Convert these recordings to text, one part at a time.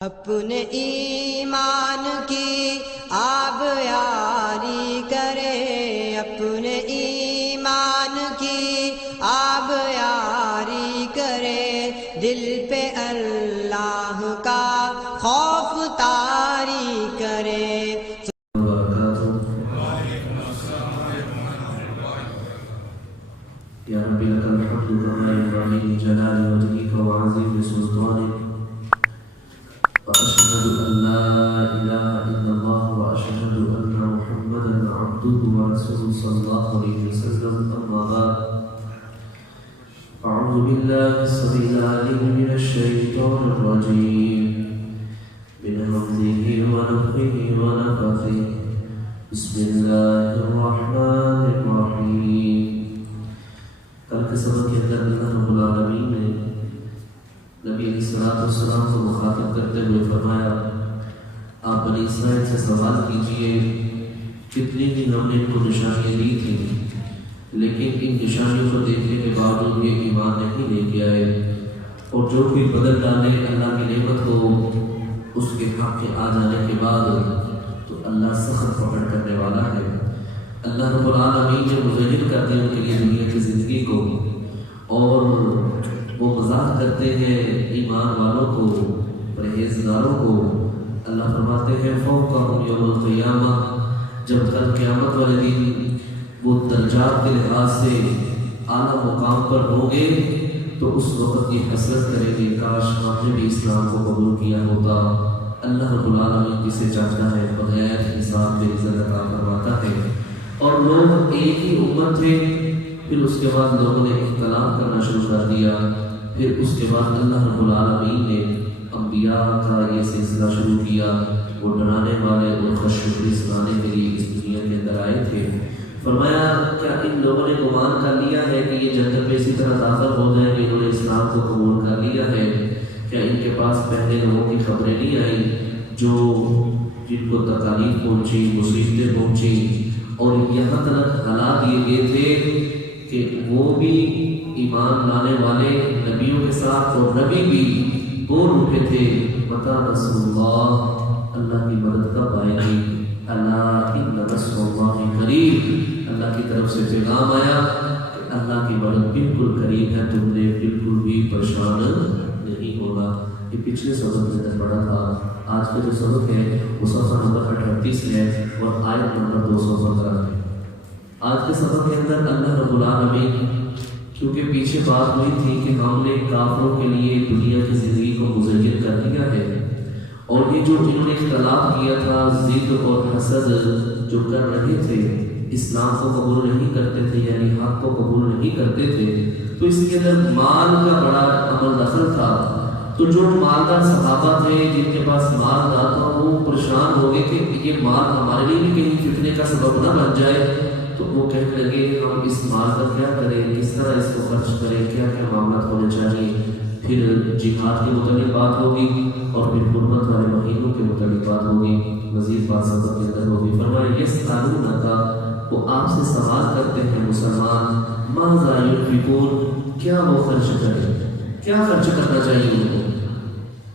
اپنے ایمان کی آب یاری کرے، اپنے ایمان کی آب یاری کرے، دل پہ اللہ کا خوف طاری کرے۔ یا رب لک الحمد کما ينبغي لجلال وجهك وعظيم سلطانك، وأشهد أن لا إله إلا الله وأشهد أن محمدا عبده ورسوله صلى الله عليه وسلم. أما بعد، أعوذ بالله السميع العليم من الشيطان الرجيم من همزه ونفخه ونفثه. بسم الله الرحمن الرحيم. کل کے سبق کے اندر اللہ رب العالمین نے نبی علیہ السلام کو مخاطب کرتے ہوئے فرمایا، آپ بنی اسرائیل سے سوال کیجئے، کتنی بھی ہم نے ان کو نشانیاں دی تھیں، لیکن ان نشانیوں کو دیکھنے کے باوجود یہ ایمان نہیں لے کے آئے، اور جو بھی بدل ڈالے اللہ کی نعمت کو اس کے حق کے آ جانے کے بعد تو اللہ سخت پکڑ کرنے والا ہے۔ اللہ رب العالمین نے مزین کر دیا ان کے لیے دنیا کی زندگی کو، اور وہ مزاح کرتے ہیں ایمان والوں کو، پرہیزگاروں کو۔ اللہ فرماتے ہیں فوقہم یوم القیامہ، جب کل قیامت والے دن وہ درجات کے لحاظ سے اعلیٰ مقام پر ہوں گے تو اس وقت یہ حسرت کریں گے کاش ہم نے بھی اسلام کو قبول کیا ہوتا۔ اللہ رب العالمین جسے چاہتا ہے بغیر حساب کے رزق عطا فرماتا ہے۔ اور لوگ ایک ہی امت تھے، پھر اس کے بعد لوگوں نے اختلاف کرنا شروع کر دیا، پھر اس کے بعد اللہ رب العالمین نے انبیاء کا یہ سلسلہ شروع کیا۔ وہ ڈرانے والے اور خوشخبری سنانے کے لیے اس دنیا کے اندر آئے تھے۔ فرمایا کیا ان لوگوں نے گمان کر لیا ہے کہ یہ جنت میں اسی طرح داخل ہو جائیں گے؟ انہوں نے اسلام کو قبول کر لیا ہے، کیا ان کے پاس پہلے لوگوں کی خبریں نہیں آئیں جن کو تکالیف پہنچی، مصیبتیں پہنچی، اور یہاں تک حالات یہ گئے تھے کہ وہ بھی ایمان لانے والے نبیوں کے ساتھ اور نبی بھی بول اٹھے تھے متی نصر اللہ، اللہ کی مدد کب آئے گی؟ الا ان نصر اللہ قریب، اللہ کی طرف سے پیغام آیا کہ اللہ کی مدد بالکل قریب ہے، تم نے بالکل بھی پریشان نہیں ہوگا۔ یہ پچھلے سبق میں نے پڑھا تھا۔ آج کا جو سبق ہے وہ صفحہ نمبر 38 ہے اور آیت نمبر 215 ہے۔ آج کے سبق کے اندر اللہ رب العالمین، کیونکہ پیچھے بات ہوئی تھی کہ ہم نے کافروں کے لیے دنیا کی زندگی کو مزین کر دیا ہے، اور یہ جو انہوں نے اختلاف کیا تھا، ضد اور حسد جو کر رہے تھے، اسلام کو قبول نہیں کرتے تھے، یعنی حق کو قبول نہیں کرتے تھے، تو اس کے اندر مال کا بڑا عمل دخل تھا۔ تو جو مالدار صحابہ تھے جن کے پاس مال نہ تھا، وہ پریشان ہو گئے کہ یہ مال ہمارے لیے بھی کہیں فتنے کا سبب نہ بن جائے، تو وہ کہنے لگے ہم اس مال کا کیا کریں، کس طرح اس کو خرچ کریں، کیا کیا معاملات ہونے چاہیے۔ پھر جہاد کے متعلق بات ہوگی، اور پھر حرمت والے مہینوں کے متعلق بات ہوگی، مزید بات سبق کے اندر ہوگی۔ فرمایا یسألونک، وہ آپ سے سوال کرتے ہیں مسلمان، ماذا ينفقون، کیا وہ خرچ کریں، کیا خرچ کرنا چاہیے ان کو،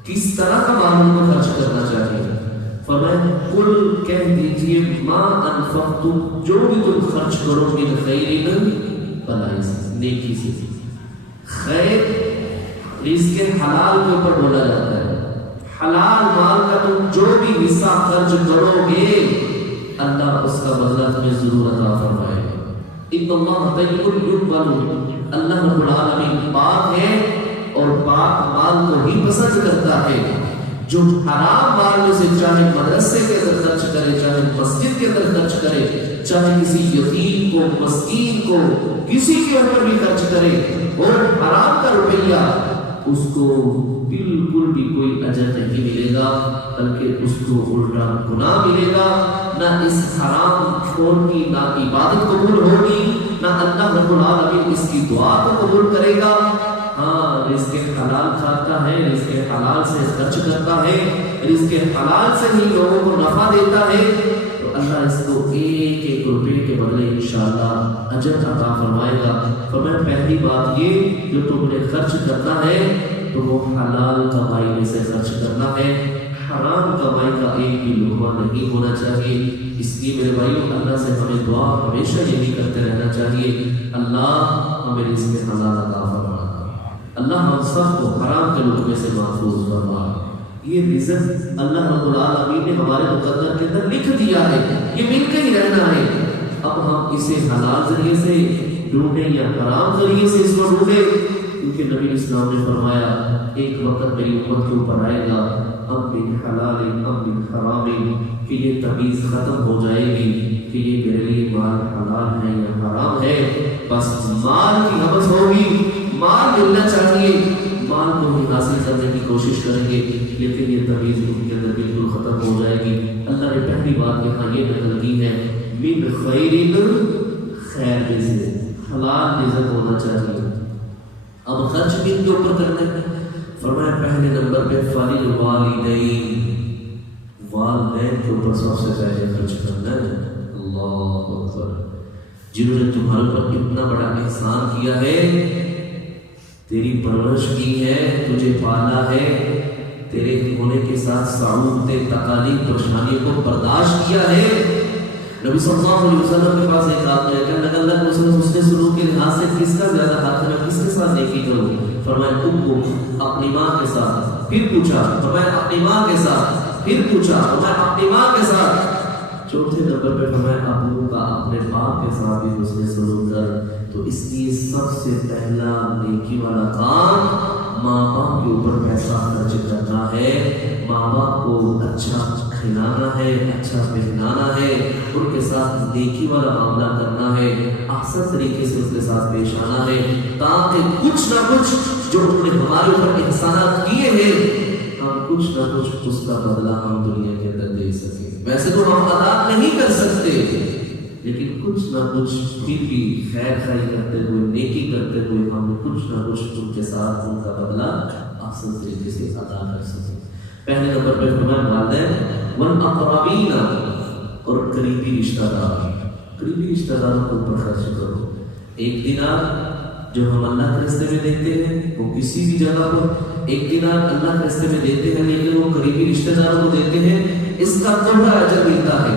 کس طرح کا مال ان کو خرچ کرنا چاہیے۔ فرمایا قل، کہہ دیجئے، ما انفقتم، جو بھی تم خرچ کرو من خیر، بھلائی سے، نیکی سے۔ خیر رزق حلال کے اوپر بولا جاتا ہے، حلال مال کا تم جو بھی حصہ خرچ کرو گے اللہ اس کا بدلہ تمہیں ضرور عطا فرمائے گا۔ ان اللہ طیب یقبل، اللہ رب العالمین پاک ہے اور پاک مال کو ہی پسند کرتا ہے۔ جو حرام مال میں سے چاہے مدرسے کے اندر خرچ کرے، چاہے مسجد کے اندر خرچ کرے، چاہے کسی یتیم کو، مسکین کو، کسی کے اوپر بھی خرچ کرے، اور حرام کا روپیہ، اس کو بالکل بھی کوئی اجر نہیں ملے گا، بلکہ اس کو الٹا گناہ ملے گا۔ نہ اس حرام خور کی نہ عبادت قبول ہوگی، نہ اللہ رب العالمین اس کی دعا کو قبول کرے گا۔ ہاں رزق حلال کھاتا ہے، رزق حلال سے خرچ کرتا ہے، رزق حلال سے ہی لوگوں کو نفع دیتا ہے، تو اللہ اس کو ایک ایک روپے کے بدلے انشاءاللہ اجر عطا فرمائے گا۔ فرمایا پہلی بات یہ جو تم نے خرچ کرنا ہے تو وہ حلال کمائی میں سے خرچ کرنا ہے، حرام کمائی کا ایک بھی لقمہ نہیں ہونا چاہیے۔ اس لیے میرے بھائیوں اللہ سے ہمیں دعا ہمیشہ یہی کرتے رہنا چاہیے، اللہ ہمیں رزق میں حلال عطا فرما، اللہ ہم سب کو حرام کے لقمے سے محفوظ فرما۔ یہ رزق اللہ رب العالمین نے ہمارے مقدر کے اندر لکھ دیا ہے، یہ مل کے ہی رہنا ہے۔ اب ہم اسے حلال ذریعے سے ڈھونڈیں یا حرام ذریعے سے اس کو ڈھونڈیں، کیونکہ نبی اسلام نے فرمایا ایک وقت میری امت کے اوپر آئے گا ام من حلال ام من حرام، کہ یہ تمیز ختم ہو جائے گی کہ یہ میرے لیے مال حلال ہے یا حرام ہے، بس مال کی حوث ہوگی، مال ملنا چاہیے، مال کو ہی حاصل کرنے کی کوشش کریں گے، لیکن یہ تمیز ان کے اندر بالکل ختم ہو جائے گی۔ اللہ نے پہلی بات یہاں یہ نقل کی ہے من خیر، خیر میں سے حلال رزق ہونا چاہیے۔ اب خرچ کن کے اوپر کرنا ہے؟ فرمایا پہلے نمبر پہ فللوالدین، والدین کے اوپر سب سے پہلے خرچ کرنا ہے۔ اللہ اکبر، جنہوں نے تمہارے اوپر اتنا بڑا احسان کیا ہے، تیری پرورش کی ہے، تجھے پالا ہے، تیرے ہونے کے ساتھ صعوبتیں، تکالیف، پریشانیوں کو برداشت کیا ہے۔ نبی صلی اللہ علیہ وسلم کے پاس ایک آدمی ہے، کہنے لگا اللہ کے رسول حسن سلوک کے لحاظ سے کس کا زیادہ حق ہے، میں کس کے ساتھ نیکی کروں؟ فرمایا امک، اپنی ماں کے ساتھ۔ پھر پوچھا، فرمایا اپنی ماں کے ساتھ۔ پھر پوچھا، فرمایا اپنی ماں کے ساتھ۔ چوتھے نمبر پہ فرمایا ابو کا اپنے باپ کے ساتھ بھی حسن سلوک کر۔ تو اس لیے سب سے پہلا نیکی والا کام ماں باپ کے اوپر پیسہ خرچ کرنا ہے، ماں باپ کو اچھا کھلانا ہے، اچھا پہنانا ہے، ان کے ساتھ نیکی والا معاملہ کرنا ہے، احسن طریقے سے ان کے ساتھ پیش آنا ہے، تاکہ کچھ نہ کچھ جو انہوں نے ہمارے اوپر احسانات کیے ہیں، ہم کچھ نہ کچھ اس کا بدلہ ہم دنیا کے اندر دے سکیں۔ ویسے تو ہم ادا نہیں کر سکتے، لیکن کچھ نہ کچھ پھر بھی خیر خائی کرتے ہوئے، نیکی کرتے ہوئے ہم کچھ نہ کچھ ان کے ساتھ ان کا بدلہ احسن طریقے سے ادا کر سکیں۔ پہلے نمبر پر فرمایا والدین والاقربین، اور قریبی رشتہ دار، قریبی رشتہ داروں کے اوپر خرچ کرو۔ ایک دینار جو ہم اللہ کے راستے میں دیتے ہیں وہ کسی بھی جگہ پر ایک دینار اللہ کے راستے میں دیتے ہیں، لیکن وہ قریبی رشتہ داروں کو دیتے ہیں، اس کا دوہرا اجر ملتا ہے،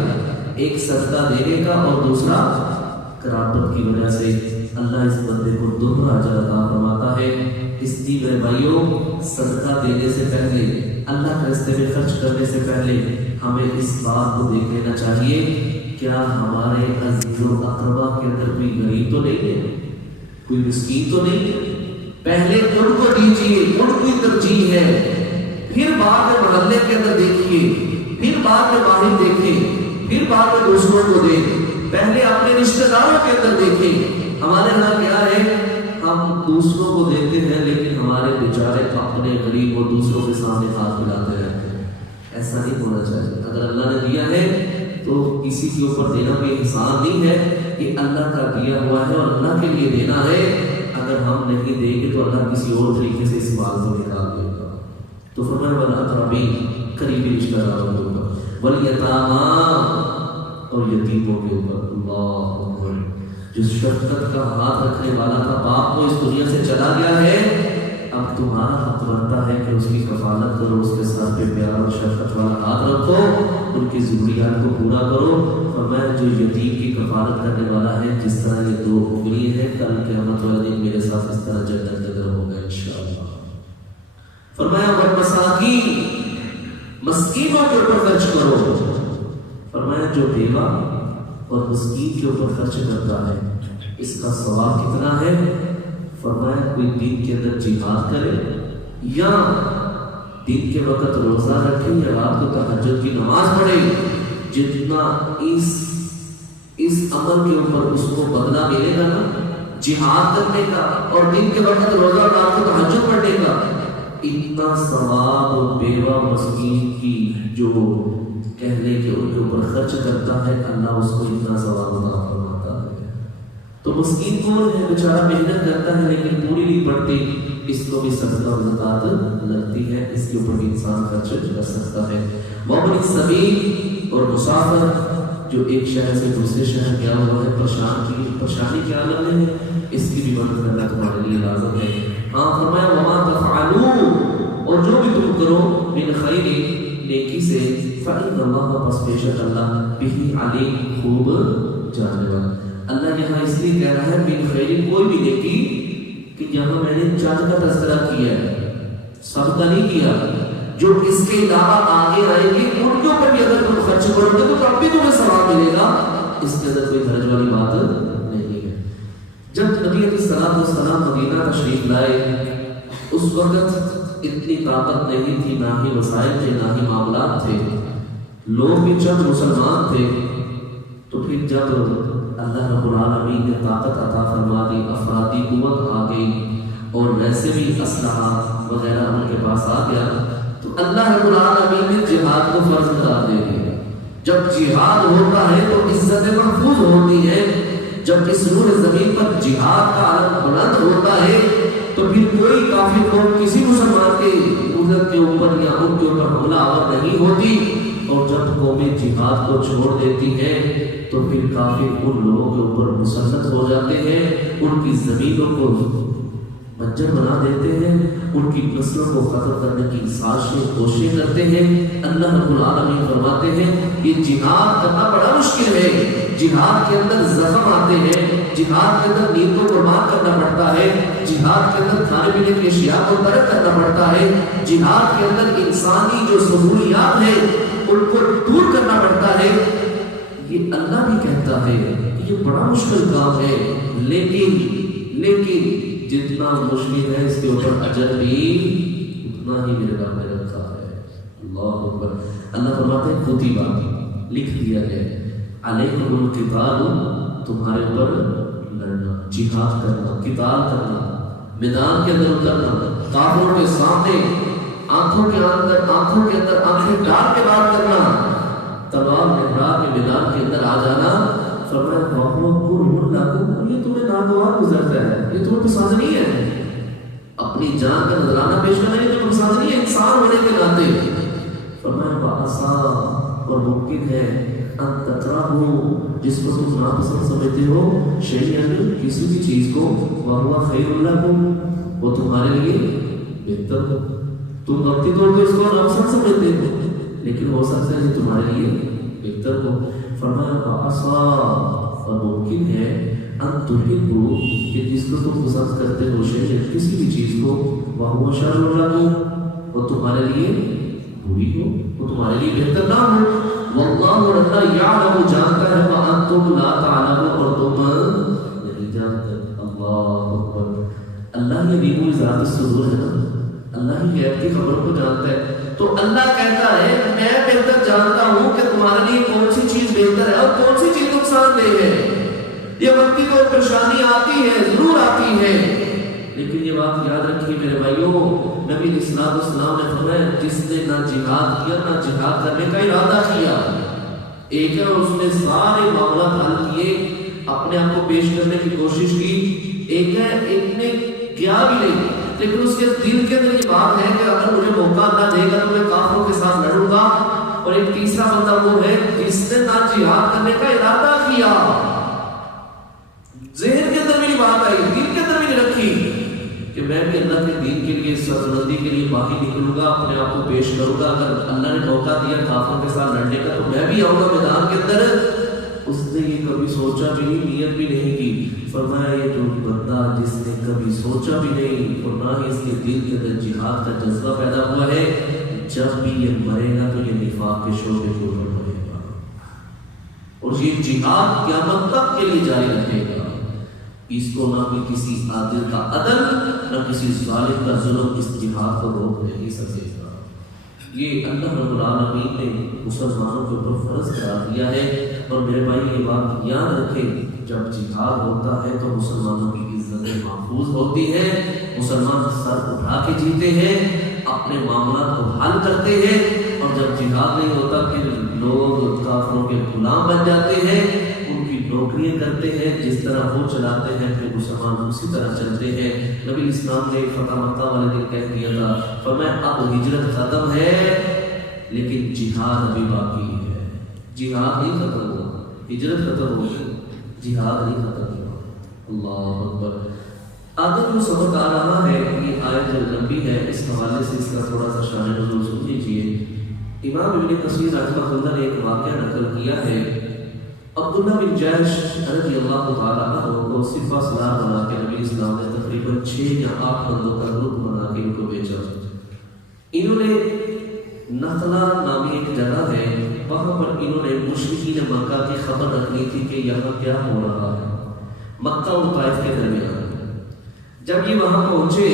ایک صدقہ دینے کا اور دوسرا قرابت کی وجہ سے اللہ اس بندے کو دوہرا اجر عطا فرماتا ہے۔ اس لیے میرے بھائیوں، صدقہ دینے سے پہلے، اللہ کے راستے میں خرچ کرنے سے پہلے ہمیں اس بات کو دیکھ لینا چاہیے کیا ہمارے عزیز و اقربا کے اندر کوئی غریب تو نہیں ہے، کوئی مسکین تو نہیں ہے۔ پہلے ان کو دیجیے، ان کی ترجیح ہے، پھر بعد میں محلے کے اندر دیکھیے، پھر بعد میں باہر دیکھیں، پھر بعد میں دوسروں کو دیں، پہلے اپنے رشتہ داروں کے اندر دیکھیں۔ ہمارے یہاں کیا ہے، ہم دوسروں کو دیتے ہیں لیکن ہمارے بیچارے اپنے غریب اور دوسروں کے سامنے ہاتھ ملاتے رہتے ہیں۔ ایسا نہیں ہونا چاہیے۔ اگر اللہ نے دیا ہے تو کسی کے اوپر دینا کوئی احسان نہیں ہے، کہ اللہ کا دیا ہوا ہے اور اللہ کے لیے دینا ہے۔ اگر ہم نہیں دیں گے تو اللہ کسی اور طریقے سے اس مال کو نکال دے گا۔ تو فرمایا والاقربین، قریبی رشتہ داروں کے اوپر، والیتامیٰ، اور یتیموں کے اوپر۔ اللہ اکبر، جس شفقت کا ہاتھ رکھنے والا تھا باپ کو اس دنیا سے چلا گیا ہے، اب تمہارا حق بنتا ہے کہ اس کی کفالت کرو، اس کے ساتھ پہ پیار اور شفقت والا ہاتھ رکھو، ان کی ضروریات کو پورا کرو۔ فرمایا جو یتیم کی کفالت کرنے والا ہے، جس طرح یہ دو انگلی ہیں، کل قیامت والے دن میرے ساتھ اس طرح جنت کے اندر ہوگا انشاءاللہ۔ فرمایا والمساکین، مسکینوں کے اوپر خرچ کرو۔ فرمایا جو بیوہ اور مسکین کے اوپر خرچ کرتا ہے اس کا ثواب کتنا ہے؟ فرمایا کوئی دن کے اندر جہاد کرے، یا دن کے وقت روزہ رکھے، یا رات کو تہجد کی نماز پڑھے، جتنا اس عمل کے اوپر اس کو بدلہ ملے گا نا، جہاد کرنے کا اور دن کے وقت روزہ اور رات کو تہجد پڑھنے کا، اتنا ثواب بیوہ مسکین کی جو کہہ لے کہ ان کے اوپر خرچ کرتا ہے، اللہ اس کو اتنا ثواب عطا فرماتا ہے۔ تو مسکین کون ہے؟ بیچارہ محنت کرتا ہے لیکن پوری نہیں پڑتی، اس کو بھی صدقہ اور زکات لگتی ہے، اس کے اوپر بھی انسان خرچ کر سکتا ہے۔ وابن السبیل، اور مسافر جو ایک شہر سے دوسرے شہر گیا ہوا ہے، پریشانی کے عالم میں ہے، اس کی بھی مدد کرنا تمہارے لیے لازم ہے۔ ہاں فرمایا وما تفعلوا من خیر نیکی سے فإن اللہ پس بے شک اللہ بہ علیم خوب جاننے والا. اللہ یہاں اس لیے کہہ رہا ہے من خیر کوئی بھی نیکی کہ یہاں میں نے چند کا تذکرہ کیا ہے سب کا نہیں کیا. جو اس کے علاوہ آگے آئیں گے ان کے اوپر بھی اگر تم خرچ کرو گے تو تب بھی تمہیں ثواب ملے گا. اس کے اندر کوئی حرج والی بات نہیں ہے. جب نبی علیہ السلام مدینہ تشریف لائے اس وقت اتنی طاقت نہیں تھی، نہ ہی وسائل تھے، نہ ہی معاملات تھے، لوگ بھی چند مسلمان تھے. تو پھر جب اللہ رب العالمین نے طاقت عطا فرما دی، افرادی قوت آ گئی اور ویسے بھی اسلحہ وغیرہ ان کے پاس آ گیا، تو اللہ رب العالمین نے جہاد کو فرض قرار دے دیا. جب جہاد ہوتا ہے تو عزت محفوظ ہوتی ہے. جب اس روح زمین پر جہاد کا علم بلند ہوتا ہے تو پھر کوئی کافر قوم کسی مسلمان کے عزت کے اوپر یا ان کے اوپر حملہ آور نہیں ہوتی. اور جب قومیں جہاد کو چھوڑ دیتی ہیں تو پھر کافر ان لوگوں کے اوپر مسلط ہو جاتے ہیں، ان کی زمینوں کو بنجر بنا دیتے ہیں، ان کی نسلوں کو ختم کرنے کی سازشیں کوششیں کرتے ہیں. اللہ رب العالمین فرماتے ہیں یہ جہاد کرنا بڑا مشکل ہے. جہاد کے اندر زخم آتے ہیں، جہاد کے اندر نیند کو قربان کرنا پڑتا ہے، جہاد کے اندر کھانے پینے کی اشیاء کو ترک کرنا پڑتا ہے، جہاد کے اندر انسانی جو سہولیات ہیں ان کو دور کرنا پڑتا ہے. یہ اللہ بھی کہتا ہے یہ بڑا مشکل کام ہے، لیکن جتنا مشکل ہے اس کے اوپر اجر بھی اتنا ہی میرے رب نے رکھا ہے. اللہ اکبر. اللہ فرماتے ہیں کتبہ لکھ دیا ہے علیکم القتال، تمہارے اوپر لڑنا، جہاد کرنا، قتال کرنا، میدان کے اندر اترنا، کافروں کے سامنے آنکھوں کے اندر آنکھیں ڈال کے بات کرنا، تلوار لہرا کے میدان کے اندر آ جانا. فرمایا یہ تمہیں ناگوار گزرتا ہے، یہ تمہیں پسند نہیں ہے. اپنی جان کا نذرانہ پیش کرنا یہ تمہیں پسند نہیں ہے انسان ہونے کے ناطے. فرمایا وعسا، اور ممکن ہے ان تکرہوا، جس کو تم ناپسند سمجھتے ہو، شیئا، کسی بھی چیز کو، وہو خیر لکم، وہ تمہارے لیے بہتر ہو. تم وقتی طور پہ اس کو ناپسند سمجھتے ہو لیکن ہو سکتا ہے یہ تمہارے لیے بہتر ہو. فرمایا وعسا، اور ممکن ہے ان تحبوا، کہ جس کو تم پسند کرتے ہو، شیئا، کسی بھی چیز کو، وہو شر لکم، وہ تمہارے لیے بری ہو، وہ تمہارے لیے بہتر نہ ہو. واللہ، اور اللہ یعلم، جانتا ہے، وانتم لا تعلمون، اور تم نہیں جانتے. اللہ اکبر. اللہ یہ علم ذات الصدور ہے نا، اللہ ہی غیب کی خبروں کو جانتا ہے. تو اللہ کہتا ہے میں بہتر جانتا ہوں کہ تمہارے لیے کون سی چیز بہتر ہے اور کون سی چیز نقصان دہ ہے. یہ وقتی طور پر پریشانی آتی ہے، ضرور آتی ہے، لیکن یہ بات یاد رکھیے میرے بھائیوں، نبی علیہ السلام نے فرمایا جس نے نہ جہاد کیا نہ جہاد کرنے کا ارادہ کیا، ایک ہے اس نے سارے معاملات حل کیے، اپنے آپ کو پیش کرنے کی کوشش کی، ایک ہے ایک نے کیا بھی نہیں لیکن اس کے دل کے اندر یہ بات ہے کہ اگر مجھے موقع اللہ دے گا تو میں کافروں کے ساتھ لڑوں گا. اور ایک تیسرا بندہ وہ ہے جس نے نہ جہاد کرنے کا ارادہ کیا، ذہن کے اندر میری بات آئی، دل کے اندر بھی رکھی کہ میں بھی اللہ کے دین کے لیے، سربلندی کے لیے باہر نکلوں گا، اپنے آپ کو پیش کروں گا. اگر اللہ نے موقع دیا کافروں کے ساتھ لڑنے کا تو میں بھی آؤں گا میدان کے اندر. اس نے یہ کبھی سوچا بھی نہیں، نیت بھی نہیں کی. فرمایا یہ جو بندہ جس نے کبھی سوچا بھی نہیں اور نہ ہی اس کے دل کے اندر جہاد کا جذبہ پیدا ہوا ہے، جب بھی یہ مرے گا تو یہ نفاق کے شعبے کے اوپر مرے گا اور یہ جہاد قیامت تک کے لیے جاری رکھے گا. اس کو نہ بھی کسی عادل کا عدل نہ کسی ظالم کا ظلم اس جہاد کو روک نہیں سکے گا. یہ اللہ رب العالمین نے مسلمانوں کے اوپر فرض قرار دیا ہے. اور میرے بھائی یہ بات یاد رکھیں جب جہاد ہوتا ہے تو مسلمانوں کی عزت محفوظ ہوتی ہے، مسلمان سر اٹھا کے جیتے ہیں، اپنے معاملات کو حل کرتے ہیں. اور جب جہاد نہیں ہوتا پھر لوگ کافروں کے غلام بن جاتے ہیں، ان کی نوکریاں کرتے ہیں، جس طرح وہ چلاتے ہیں پھر مسلمان اسی طرح چلتے ہیں. نبی اسلام نے فتح مکہ والے دن کہہ دیا تھا فرمایا اب ہجرت ختم ہے لیکن جہاد ابھی باقی ہے. جہاد نہیں ختم ہوا، ہجرت ختم ہو گئی، جہاد نہیں ختم ہوا. اللہ اکبر. آگے جو سبق آ رہا ہے یہ آیت لمبی ہے، اس حوالے سے اس کا تھوڑا سا شان نزول سن لیجیے۔ امام ابن کثیر رحمہ اللہ نے ایک واقعہ نقل کیا ہے، عبداللہ بن جحش رضی اللہ تعالیٰ عنہ کو سپہ سالار بنا کے نبی اسلام نے تقریباً 6 یا 8 بندوں کا گروپ بنا کے ان کو بھیجا۔ انہوں نے نخلا نامی ایک جگہ ہے، وہاں پر انہوں نے مشرکین مکہ کی خبر رکھنی تھی کہ یہاں کیا ہو رہا ہے مکہ اور طائف کے درمیان۔ جب یہ وہاں پہنچے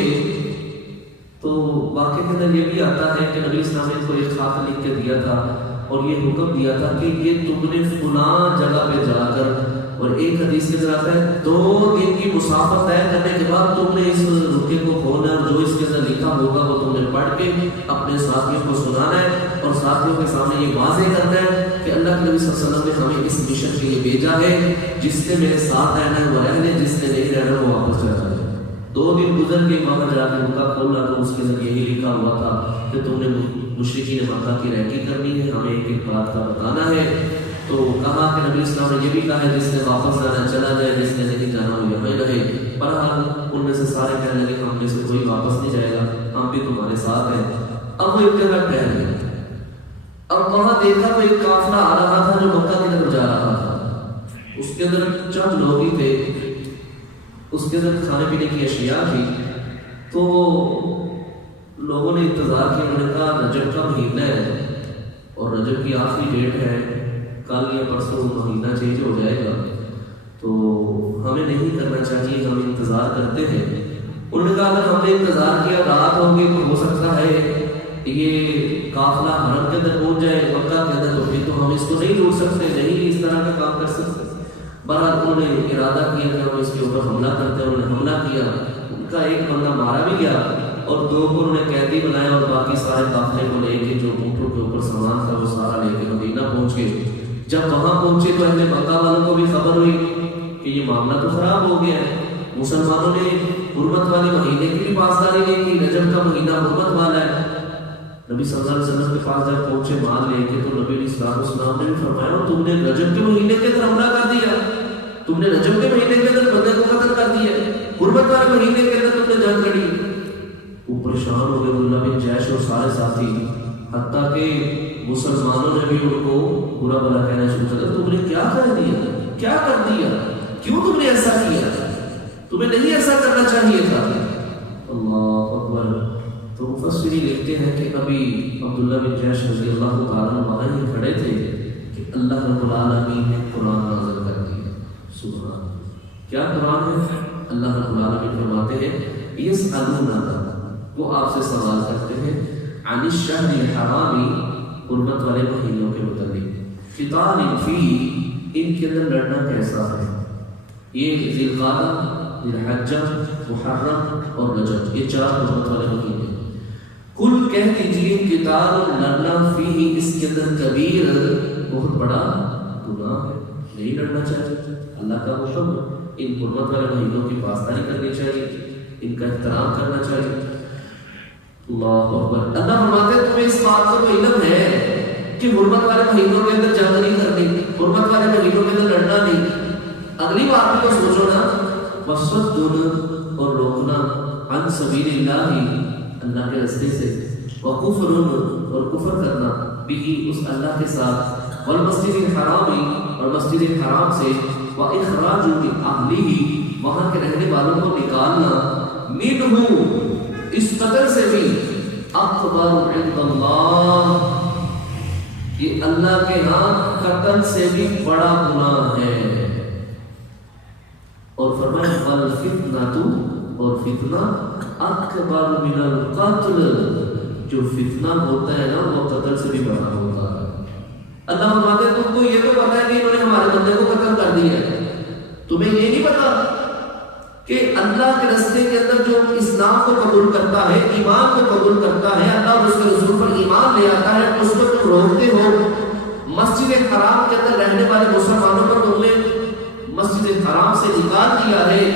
تو واقعے کے اندر یہ بھی آتا ہے کہ نبی اسلام نے کو ایک خط لکھ کے دیا تھا اور یہ حکم دیا تھا کہ یہ تم نے فلاں جگہ پہ جا کر، اور ایک حدیث کے اندر آتا ہے 2 دن کی مسافت طے کرنے کے بعد تم نے اس رکے کو کھولنا ہے، جو اس کے اندر لکھا ہوگا وہ تم نے پڑھ کے اپنے ساتھیوں کو سنانا ہے اور ساتھیوں کے سامنے یہ واضح کرنا ہے کہ اللہ کے نبی صلی اللہ علیہ وسلم نے ہمیں اس مشن کے لیے بھیجا ہے، جس نے میرے ساتھ رہنا ہے وہ رہ لے، جس نے نہیں رہنا وہ واپس چلا جائے۔ 2 دن گزر کے وہاں جا کے ان کا کھولنا تو اس کے اندر یہی لکھا ہوا تھا کہ تم نے مشرکین مکہ کی ریکی کرنی ہے، ہمیں ایک بات کا بتانا ہے۔ تو کہا کہ نبی اسلام نے یہ بھی کہا ہے جس نے واپس جانا چلا جائے، جس نے نہیں جانا وہ یہیں رہے۔ بہرحال ان میں سے سارے کہنے لگے ہم میں سے کوئی واپس نہیں جائے گا، ہم بھی تمہارے ساتھ ہیں۔ اب وہ ایک جگہ ٹھہر گئے، اب وہاں دیکھا تو ایک قافلہ آ رہا تھا جو مکہ کی طرف جا رہا تھا، اس کے اندر چند لوگ ہی تھے، اس کے اندر کھانے پینے کی اشیاء تھی۔ تو لوگوں نے انتظار کیا، انہوں نے کہا رجب کا مہینہ ہے اور رجب کی آخری ڈیٹ ہے، کل یا پرسوں مہینہ چینج ہو جائے گا، تو ہمیں نہیں کرنا چاہیے، ہم انتظار کرتے ہیں۔ انہوں نے کہا اگر ہم نے انتظار کیا رات ہوگی تو ہو سکتا ہے یہ قافلہ حرم کے اندر پہنچ جائے مکہ کے اندر، تو پھر تو ہم اس کو نہیں روک سکتے، نہیں اس طرح کا کام کر سکتے۔ بہرحال انہوں نے ارادہ کیا کہ ہم اس کے اوپر حملہ کرتے ہیں، انہوں نے حملہ کیا، ان کا ایک بندہ مارا بھی گیا اور 2 کو انہوں نے قیدی بنایا اور باقی سارے قافلے کو لے کے جو اونٹوں کے اوپر سامان تھا وہ سارا لے کے مدینہ پہنچ گئے۔ جب وہاں پہنچے تو اہل مکہ والوں کو بھی خبر ہوئی کہ یہ معاملہ تو خراب ہو گیا ہے، مسلمانوں نے حرمت والے مہینے کی بھی پاسداری نہیں کی، رجب کا مہینہ حرمت والا ہے۔ نبی صلی اللہ علیہ وسلم کے پاس جب پہنچے مال لے کے تو نبی علیہ السلام نے بھی فرمایا تم نے رجب کے مہینے کے اندر حملہ کر دیا، تم نے رجب کے مہینے کے اندر بندے کو قتل کر دیا، حرمت والے مہینے کے اندر تم نے جنگ لڑی۔ وہ پریشان ہو گئے عبداللہ بن جحش اور سارے ساتھی، حتیٰ کہ مسلمانوں نے بھی ان کو برا بھلا کہنا شروع کر دیا، تم نے کیا کر دیا، کیا کر دیا، کیوں تم نے ایسا کیا، تمہیں نہیں ایسا کرنا چاہیے تھا۔ اللہ اکبر۔ تو مفسرین لکھتے ہیں کہ ابھی عبداللہ بن جحش رضی اللہ تعالیٰ عنہ وہاں ہی کھڑے تھے کہ اللہ رب العالمین نے قرآن نازل کر دیا۔ سبحان کیا قرآن ہے؟ اللہ رب العالمین فرماتے ہیں یسألونک، وہ آپ سے سوال کرتے ہیں، عن الشہر الحرام، حرمت والے مہینوں کے متعلق، قتال فیہ، ان کے اندر لڑنا کیسا ہے۔ یہ ذی القعدہ، ذی الحجہ، محرم اور رجب، یہ 4 حرمت والے مہینے۔ کل کہہ دیجیے قتال لڑنا فیہ، اس کے اندر کبیر، بہت بڑا گناہ ہے، نہیں لڑنا چاہیے۔ اللہ کا حکم، ان حرمت والے مہینوں کی پاسداری کرنی چاہیے، ان کا احترام کرنا چاہیے۔ اللہ اکبر۔ اللہ فرماتے ہیں تمہیں اس بات کا تو علم ہے کہ حرمت والے مہینوں کے اندر جنگ نہیں کرنی، حرمت والے مہینوں کے اندر لڑنا نہیں۔ اگلی بات بھی تو سوچو نا، وصد اور روکنا، عن سبیل اللہ، اللہ کے راستے سے، وکفر اور کفر کرنا، بھی اس اللہ کے ساتھ، والمسجد الحرام اور مسجد الحرام سے، واخراج اہلہ، وہاں کے رہنے والوں کو نکالنا، منہ، اس قتل سے بھی، اکبر عند اللہ، یہ اللہ کے ہاں قتل سے بھی بڑا گناہ ہے۔ اور فرمایا والفتنہ، اور فتنہ اکبر من القتل، جو فتنہ ہوتا ہے نا وہ قتل سے بھی بڑا ہوتا ہے۔ اللہ فرماتے ہیں تم کو یہ تو پتا ہے کہ انہوں نے ہمارے بندے کو قتل کر دیا ہے، تمہیں یہ نہیں پتا کہ اللہ کے راستے کے اندر جو اسلام کو قبول کرتا ہے، ایمان کو قبول کرتا ہے، اللہ اور اس کے رسول پر ایمان لے آتا ہے، اس کو تم روکتے ہو۔ مسجد حرام کے اندر رہنے والے مسلمانوں کو تم نے مسجد حرام سے نکال دیا ہے،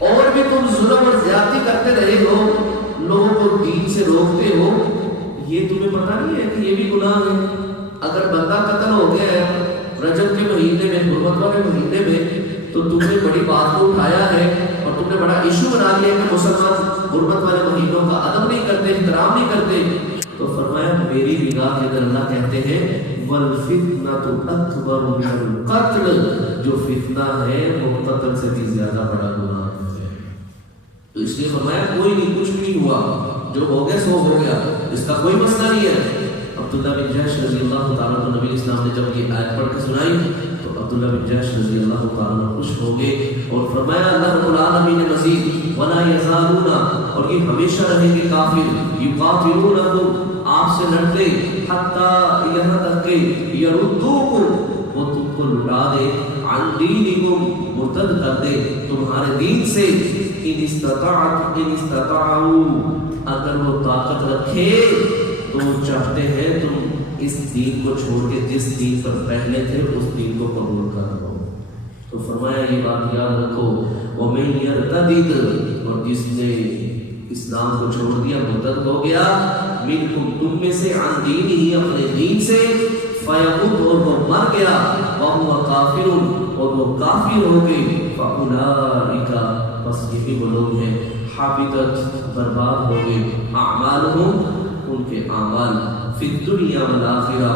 اور بھی تم ظلم اور زیادتی کرتے رہے ہو، لوگوں کو دین سے روکتے ہو، یہ تمہیں پتہ نہیں ہے کہ یہ بھی گناہ ہے۔ اگر بندہ قتل ہو گیا ہے رجب کے مہینے میں، حرمت والے مہینے میں، تو تم نے بڑی بات کو اٹھایا ہے اور اور تم نے بڑا ایشو بنا لیا کہ مسلمان غربت والے مہینوں کا ادب نہیں کرتے، احترام نہیں کرتے، تو فرمایا میری نگاہ کے اندر اللہ کہتے ہیں وَالْفِتْنَةُ أَكْبَرُ مِنَ الْقَتْلِ، جو فتنہ ہے وہ قتل سے بھی زیادہ بڑا گناہ ہے۔ تو اس لیے فرمایا کوئی نہیں، کچھ بھی نہیں ہوا، جو ہو گیا سو ہو گیا، اس کا کوئی مسئلہ نہیں ہے۔ عبداللہ بن جحش رضی اللہ تعالیٰ عنہ نبی اسلام نے جب یہ آیت پڑھ کے سنائی تو عبداللہ بن جحش رضی اللہ تعالیٰ عنہ خوش ہو گئے اور فرمایا اللہ رب العالمین نے مزید وَلَا يَزَالُونَ، اور یہ ہمیشہ رہیں گے کافر، يُقَاتِلُونَكُمْ، آپ سے لڑتے، حتیٰ یہاں تک کہ يَرُدُّوكُمْ، وہ تم کو لٹا دے، عن دینکم، مرتد کر دے تمہارے دین سے، ان استطاعوا، اگر وہ طاقت رکھے تو وہ چاہتے ہیں تم اس دین کو چھوڑ کے جس دین پر پہلے تھے اس دین کو قبول کر لو۔ تو فرمایا یہ بات یاد رکھو، وَمَن يَرْتَدِدْ، اور جس نے اسلام کو چھوڑ دیا مرتد ہو گیا، منکم، تم میں سے، عن دینہ، اپنے دین سے، فیموت، اور وہ مر گیا، وہو کافر، اور وہ کافر ہو گئے، فاولئک، بس یہی وہ لوگ ہیں، حبطت، برباد ہو گئے، اعمالہم، ان کے اعمال، فی الدنیا والآخرہ،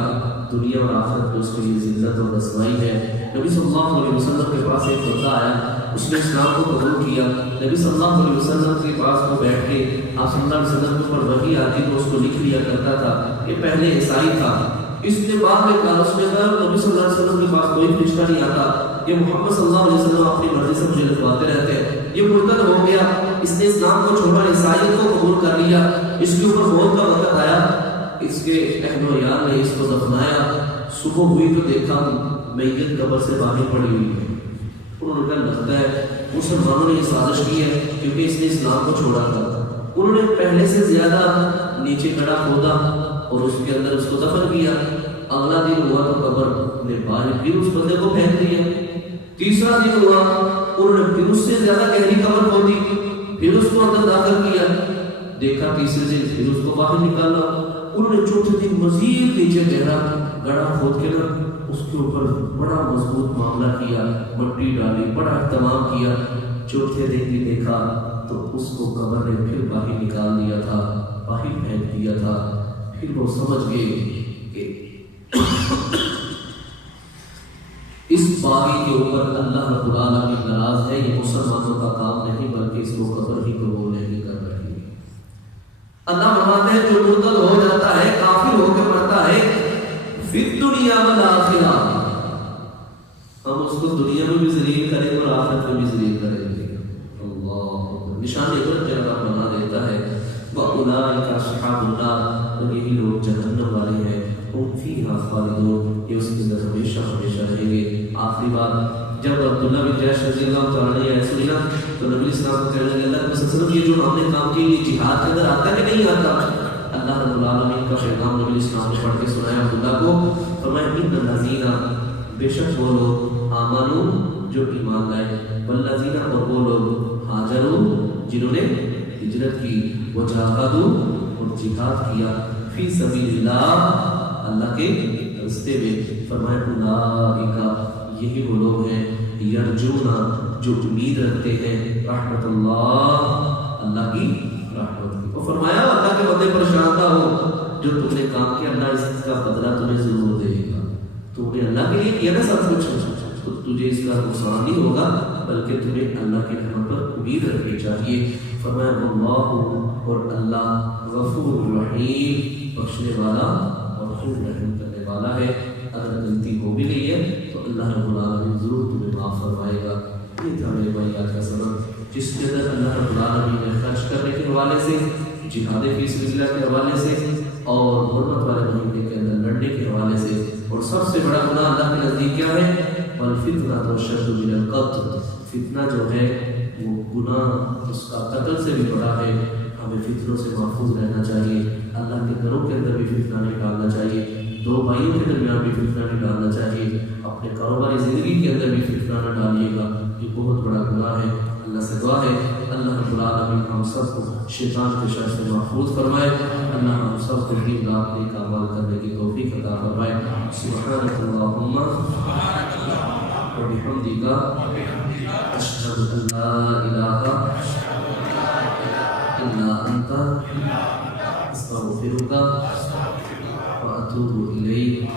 دنیا اور آخرت میں اس کے لیے ذلت اور رسوائی ہے۔ نبی صلی اللہ علیہ وسلم کے پاس ایک بندہ آیا، اس نے اسلام کو قبول کیا، نبی صلی اللہ علیہ وسلم کے پاس وہ بیٹھ کے آپ صلی اللہ علیہ وسلم کے اوپر وحی آتی تو اس کو لکھ لیا کرتا تھا، یہ پہلے عیسائی تھا۔ اس نے بعد میں کہا، اس نے کہا نبی صلی اللہ علیہ وسلم کے پاس کوئی فرشتہ نہیں آتا، یہ محمد صلی اللہ علیہ وسلم اپنی مرضی سے مجھے لکھواتے رہتے ہیں، یہ مرتد ہو گیا، اس نے اسلام کو چھوڑا، عیسائیت کو قبول کر لیا، اس کے اوپر موت کا وقت آیا، اس کے اہل و عیال نے اس کو دفنایا، صبح ہوئی تو دیکھا میت قبر سے باہر پڑی ہوئی ہے۔ انہوں نے کہا لگتا ہے مسلمانوں نے یہ سازش کی ہے کیونکہ اس نے اسلام کو چھوڑا تھا۔ انہوں نے پہلے سے زیادہ نیچے گڑھا کھودا اور اس کے اندر اس کو دفن کیا۔ اگلا دن ہوا تو قبر نے باہر پھر اس بندے کو پھینک دیا۔ تیسرا دن ہوا، انہوں نے پھر اس سے زیادہ گہری قبر کھودی، پھر اس کو اندر داخل کیا، دیکھا تیسرے دن پھر اس کو باہر نکالا۔ انہوں نے چوتھے دن مزید نیچے گڑھا کھود کے نا اس کے اوپر بڑا مضبوط معاملہ کیا، مٹی ڈالی، بڑا اہتمام کیا۔ چوتھے دن بھی دیکھا تو اس کو قبر نے پھر باہر نکال دیا تھا، باہر پھینک دیا تھا۔ پھر وہ سمجھ گئے کہ اس باغی کے اوپر اللہ رب العالمین ناراض ہے، یہ مسلمانوں کا کام نہیں بلکہ اس کو قبر ہی قبول نہیں کر رہی۔ اللہ فرماتے ہیں جو مرتد ہو جاتا ہے، کافر ہو کے مرتا ہے، فی الدنیا والآخرہ، ہم اس کو دنیا میں بھی ذلیل کریں گے اور آخرت میں بھی ذلیل کریں گے۔ اللہ نشان عبرت جگہ بنا دیتا ہے، وَأُولَٰئِکَ أَصْحَابُ النَّارِ، اور یہی لوگ جہنم والے ہیں، ہم فیہا خالدون، یہ اس کے اندر ہمیشہ ہمیشہ رہیں گے۔ آخری بات، جب عبداللہ بن جحش رضی اللہ تعالیٰ نے ایسے سنا تو نبی اسلام کو کہنے لگے اللہ کے وسلم یہ جو ہم نے کام کیا یہ جہاد کے اندر آتا کہ نہیں آتا؟ اللہ رب العالمین کا پیغام نبی اسلام نے پڑھ کے سنایا عبداللہ کو، فرمایا ان الذین، بے شک وہ لوگ، آمنو جو ایمان لائے، والذین اور وہ لوگ، ہاجروا جنہوں نے ہجرت کی، وجاہدوا اور جہاد کیا، فی سبیل اللہ اللہ کے راستے میں، فرمایا اولئک یہی وہ لوگ ہیں، یرجون جو امید رکھتے ہیں، رحمت اللہ اللہ کی رحمت کی۔ اور فرمایا اللہ کے بندے پریشان نہ ہو، جو تم نے کام کیا اللہ اس کا بدلہ تمہیں ضرور دے گا۔ تو نے اللہ کے لیے کیا نا سب کچھ، تو تجھے اس کا نقصان نہیں ہوگا بلکہ تمہیں اللہ کی رحمت پر امید رکھنی چاہیے۔ فرمایا اللہ اور اللہ غفور رحیم، بخشنے والا اور خوب رحم کرنے والا ہے۔ اگر غلطی ہو بھی گئی ہے تو اللہ رب العالمین ضرور تمہیں معاف فرمائے گا۔ یہ تھا میرے بھائی آج کا سبق، جس کے اندر اللہ رب العالمین نے خرچ کرنے کے حوالے سے، جہاد فی سبیل اللہ کے حوالے سے، اور حرمت والے مہینے کے اندر لڑنے کے حوالے سے، اور سب سے بڑا گناہ اللہ کے نزدیک کیا ہے؟ والفتنہ اشد من القتل، فتنہ جو ہے وہ گناہ اس کا قتل سے بھی بڑا ہے۔ ہمیں فتنوں سے محفوظ رہنا چاہیے، اللہ کے گھروں کے اندر بھی فتنہ نہیں ڈالنا چاہیے، دو بھائیوں کے درمیان بھی فتنہ نہیں ڈالنا چاہیے، اپنے کاروباری زندگی کے اندر بھی فتنہ نہ ڈالیے گا، یہ بہت بڑا گناہ ہے۔ اللہ سے دعا ہے اللہ رب العالمین ہم سب کو شیطان کے شر سے محفوظ فرمائے، اللہ ہم سب کو دین رات نیک اعمال کرنے کی توفیق عطا فرمائے۔ سبحانک اللہم وبحمدك أشهد أن لا إله إلا أنت أستغفرك وأتوب إليك